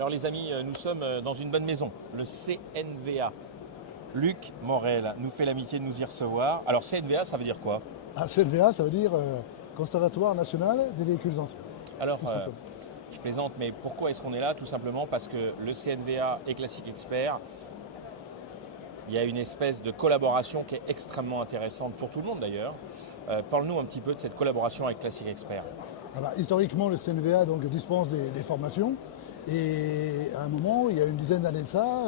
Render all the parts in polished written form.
Alors les amis, nous sommes dans une bonne maison, le CNVA. Luc Morel nous fait l'amitié de nous y recevoir. Alors CNVA, ça veut dire quoi? CNVA, ça veut dire Conservatoire National des Véhicules Anciens. Alors, Tout simplement. je plaisante, mais pourquoi est-ce qu'on est là? Tout simplement parce que le CNVA et Classic Expert, il y a une espèce de collaboration qui est extrêmement intéressante pour tout le monde d'ailleurs. Parle-nous un petit peu de cette collaboration avec Classic Expert. Historiquement, le CNVA donc, dispense des formations. Et à un moment, il y a une dizaine d'années de ça,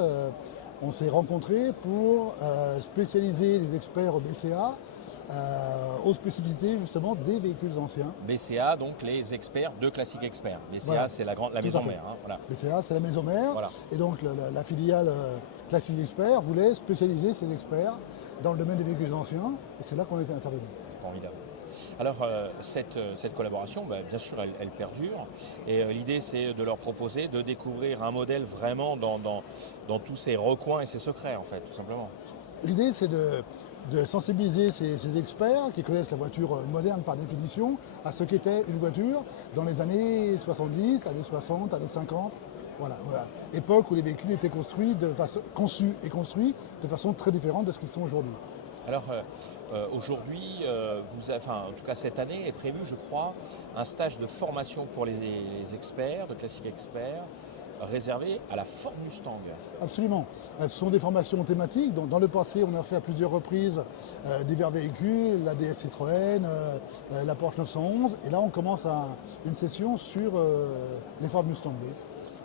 on s'est rencontrés pour spécialiser les experts BCA aux spécificités justement des véhicules anciens. BCA, donc les experts de Classic Expert. BCA, Voilà. c'est la Tout maison à fait. mère. Hein, voilà. BCA, c'est la maison mère. Voilà. Et donc la filiale Classic Expert voulait spécialiser ses experts dans le domaine des véhicules anciens. Et c'est là qu'on est intervenu. Formidable. Alors, cette collaboration, bien sûr, elle perdure. Et l'idée, c'est de leur proposer de découvrir un modèle vraiment dans tous ses recoins et ses secrets, en fait, tout simplement. L'idée, c'est de sensibiliser ces experts qui connaissent la voiture moderne par définition à ce qu'était une voiture dans les années 70, années 60, années 50. Voilà. Époque où les véhicules étaient conçus et construits de façon très différente de ce qu'ils sont aujourd'hui. Alors, aujourd'hui, en tout cas cette année, est prévu, je crois, un stage de formation pour les experts, de Classic Expert, réservé à la Ford Mustang. Absolument. Ce sont des formations thématiques. Donc, dans le passé, on a fait à plusieurs reprises divers véhicules, la DS Citroën, la Porsche 911. Et là, on commence une session sur les Ford Mustang.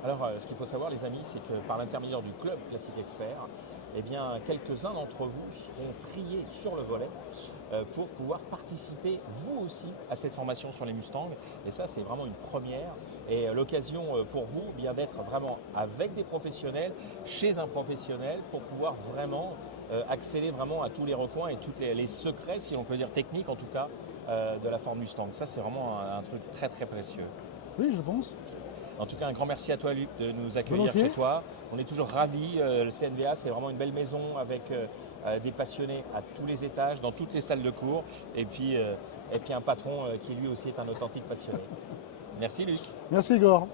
Alors, ce qu'il faut savoir, les amis, c'est que par l'intermédiaire du club Classic Expert, eh bien, quelques-uns d'entre vous seront triés sur le volet pour pouvoir participer, vous aussi, à cette formation sur les Mustangs. Et ça, c'est vraiment une première. Et l'occasion pour vous bien d'être vraiment avec des professionnels, chez un professionnel, pour pouvoir vraiment accéder vraiment à tous les recoins et tous les secrets, si on peut dire techniques en tout cas, de la Ford Mustang. Ça, c'est vraiment un truc très, très précieux. Oui, je pense. En tout cas, un grand merci à toi, Luc, de nous accueillir Volontiers. chez toi. On est toujours ravis. Le CNVA, c'est vraiment une belle maison avec des passionnés à tous les étages, dans toutes les salles de cours. Et puis un patron qui, lui aussi, est un authentique passionné. Merci, Luc. Merci, Igor.